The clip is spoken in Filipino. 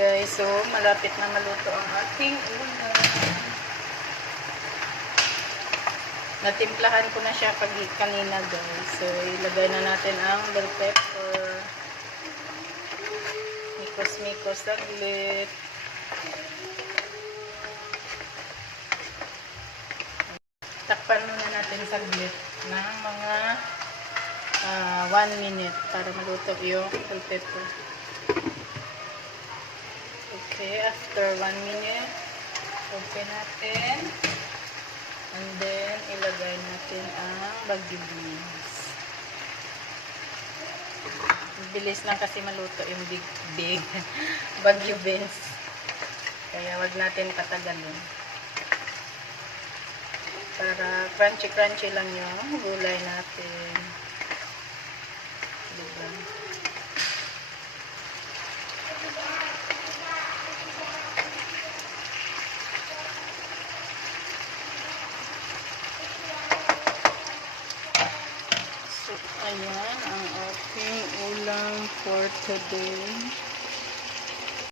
guys. So, malapit na maluto ang ating ulam. Natimplahan ko na siya kanina guys. So, ilagay na natin ang bell pepper. Mikos-mikos saglit. Takpan muna natin saglit ng mga 1 minute para maluto yung bell pepper. Okay, after 1 minute, open natin. And then, ilagay natin ang bagyo beans. Bilis lang kasi maluto yung big bagyo beans. Kaya wag natin patagalin. Para crunchy-crunchy lang yung gulay natin. Diba? So, ayan ang ating ulam for today.